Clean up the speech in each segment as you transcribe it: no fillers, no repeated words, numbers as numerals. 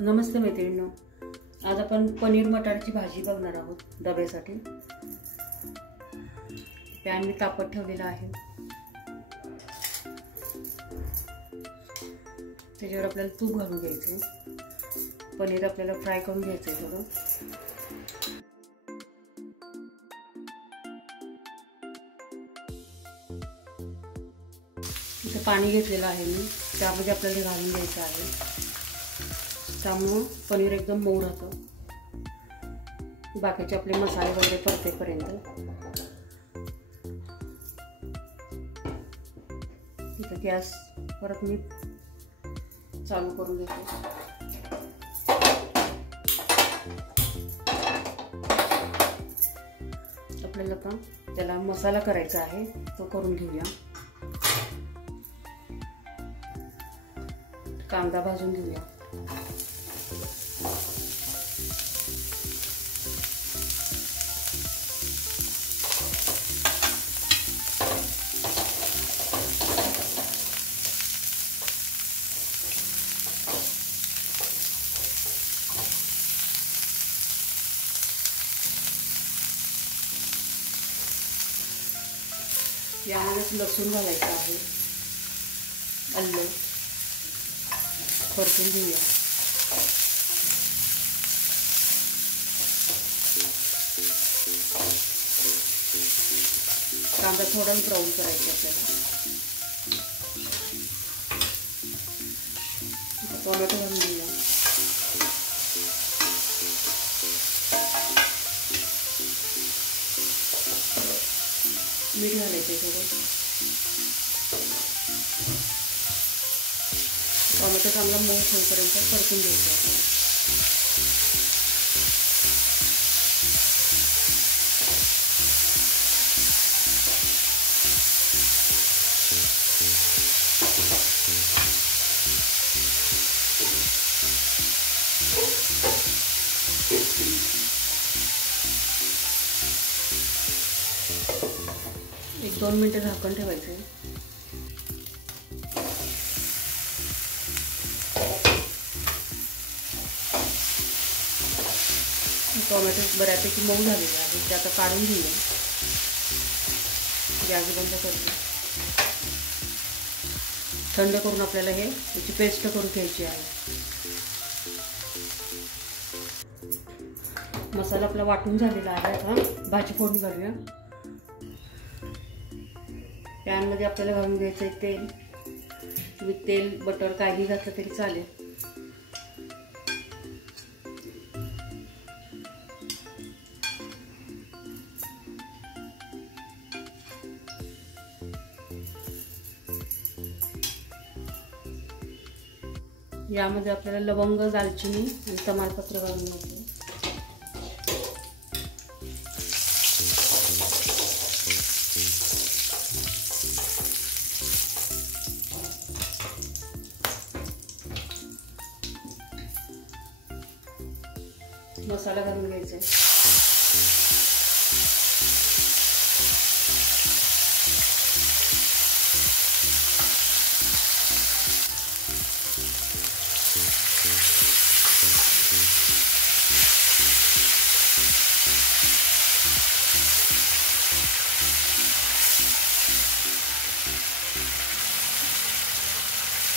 नमस्ते मैत्रिणींनो, आज आपण पनीर मटारची भाजी बघणार आहोत डब्यासाठी। पॅन मी तापत ठेवलेला आहे, त्याच्यावर आपल्याला तूप घालून घ्यायचे। पनीर आपल्याला फ्राय करून घ्यायचे थोडं। इथे पाणी घेतलेलं आहे मी, त्यामध्ये आपल्याला घालून घ्यायचं आहे। त्यामुळे पनीर एकदम मऊ राहतं। बाकीचे आपले मसाले वगैरे परतेपर्यंत इथे गॅस परत मी चालू करून देते। आपल्याला आता त्याला मसाला करायचा आहे, तो करून घेऊया। कांदा भाजून घेऊया। यामध्ये लसूण घालायचं आहे, आलं परतून घेऊया। कांदा थोडा ब्राऊन करायचा आपल्याला। टोमॅटो घालून घेऊया। मीठ घालायचं थोडं। टोमॅटो चांगला मऊ होईपर्यंत परतून घ्यायचं आपल्याला। एक 2 मिनिटं झाकण ठेवायचं। टोमॅटो बऱ्यापैकी मऊ झालेले आहे, ते आता काढून घेऊया। गॅस बंद करतो। थंड करून आपल्याला याची पेस्ट करून घ्यायची आहे। मसाला आपला वाटून झालेला आहे। आता भाजी फोडणी घालूया। पॅन मध्ये आपल्याला घालून घ्यायचं आहे तेल। तुम्ही तेल बटर काही घातलं तरी चालेल। यामध्ये आपल्याला लवंग, दालचिनी आणि तमालपत्र घालून घ्यायचे। मसाला घालून घ्यायचा आहे।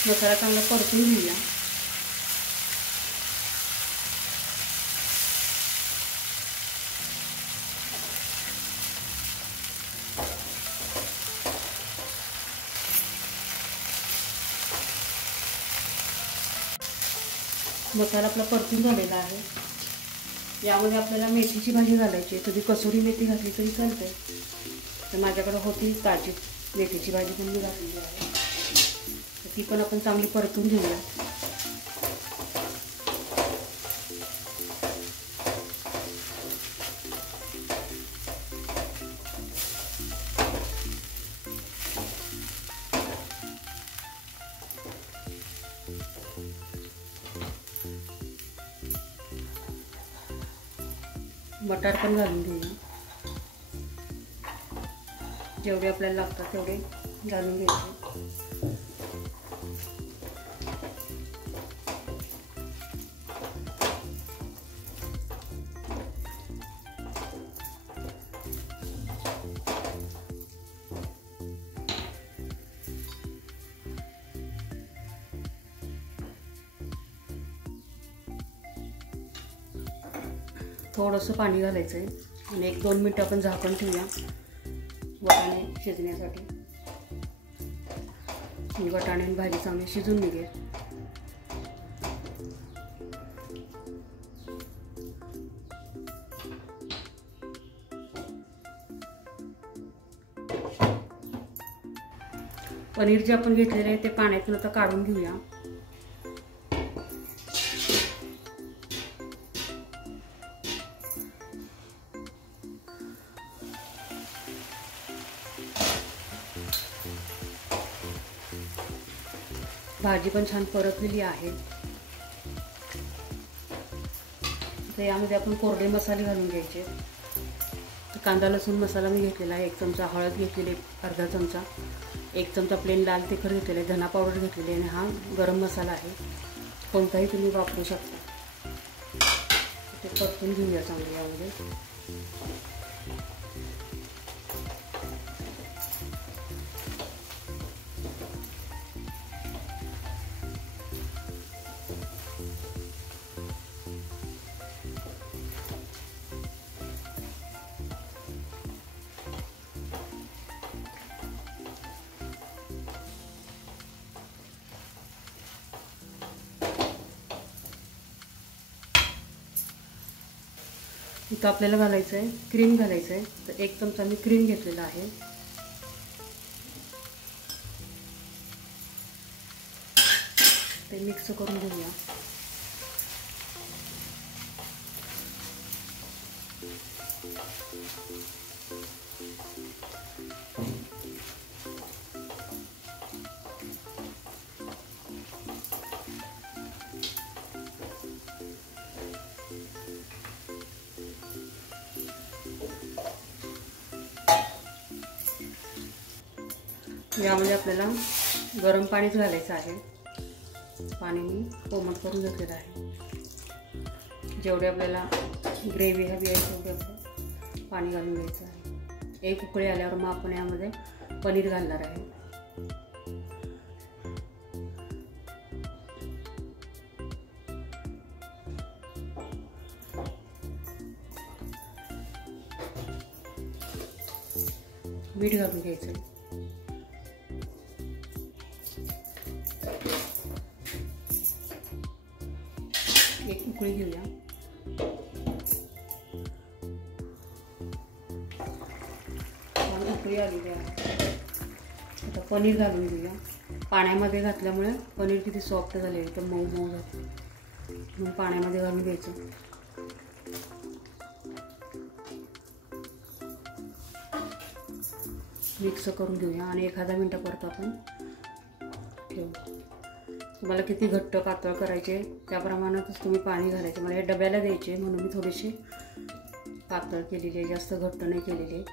मसाला चांगला परतून घेऊया। मसाला आपला परतून झालेला आहे। यामध्ये आपल्याला मेथीची भाजी घालायची आहे। तुम्ही कसुरी मेथी घातली तरी चालते, तर माझ्याकडे होती ताजी मेथीची भाजी, पण मी घातलेली आहे। ती पण आपण चांगली परतून घेऊया। मटार पण घालून घेऊया। जेवढे आपल्याला लागतात तेवढे घालून घ्यायचे। थोडंसं पाणी घालायचं आहे आणि 1-2 मिनटं आपण झाकण ठेवूया वाटाणे शिजण्यासाठी. वाटाणे आणि भाजी चांगली शिजून निघेल. पनीर जे आपण घेतलेले आहे ते पाण्यातून आता काढून घेऊया. भाजी पण छान परतलेली आहे. तर यामध्ये आपण कोरडे मसाले घालून घ्यायचे. कांदा लसूण मसाला मी घेतलेला आहे. 1 चमचा हळद घेतलेली, अर्धा चमचा, 1 चमचा प्लेन लाल तिखट घेतलेलं आहे, धना पावडर घेतलेली आहे आणि हा गरम मसाला आहे. कोणताही तुम्ही वापरू शकता. ते परतून घेऊया चांगले यामध्ये. इथं आपल्याला घालायचं आहे क्रीम घालायचं आहे. तर 1 चमचा मी क्रीम घेतलेला आहे. ते मिक्स करून घेऊया. यामध्ये आपल्याला गरम पाणीच घालायचं आहे. पाणी मी कोमट करून घेतलेलं आहे. जेवढे आपल्याला ग्रेव्ही हवी आहे तेवढे आपण पाणी घालून घ्यायचं आहे. 1 उकळी आल्यावर मग आपण यामध्ये पनीर घालणार आहे. मीठ घालून घ्यायचं. एक उकळी घेऊया. उकळी आलेली आहे. आता पनीर घालून घेऊया. पाण्यामध्ये घातल्यामुळे पनीर किती सॉफ्ट झाले, तर मऊ मऊ झाले. म्हणून पाण्यामध्ये घालून घ्यायचं. मिक्स करून घेऊया आणि 1 मिनिटापर्यंत आपण ठेवू. तुम्हाला किती घट्ट पातळ करायचे त्याप्रमाणातच तुम्ही पाणी घालायचे. मला हे डब्याला द्यायचे म्हणून मी थोडेसे पातळ केलेली आहे, जास्त घट्ट नाही केलेली.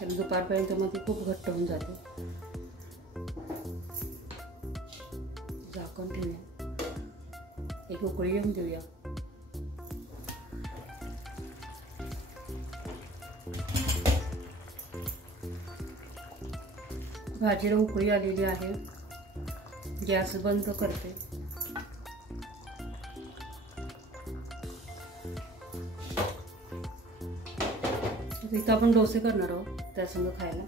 तर दुपारपर्यंत मग ती खूप घट्ट होऊन जाते. झाकण ठेवूया. 1 उकळी येऊन देऊया. भाजीला उकळी आलेली आहे. गॅस बंद करते. इथं आपण डोसे करणार आहोत त्यासंग खायला.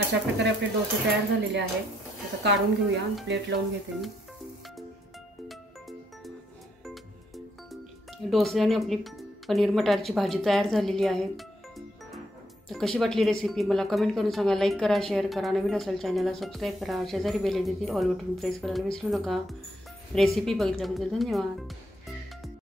अशा प्रकारे आपले डोसे तयार झालेले आहेत. आता काढून घेऊया, प्लेट लावून घेते मी. डोसे आणि आपली पनीर मटारची भाजी तयार झालेली आहे. तर कशी वाटली रेसिपी मला कमेंट करून सांगा. लाईक करा, शेअर करा, नवीन असेल चॅनलला सबस्क्राईब करा, शेजारी बेल येते ती ऑल बटन प्रेस करायला विसरू नका. रेसिपी बघितल्याबद्दल धन्यवाद.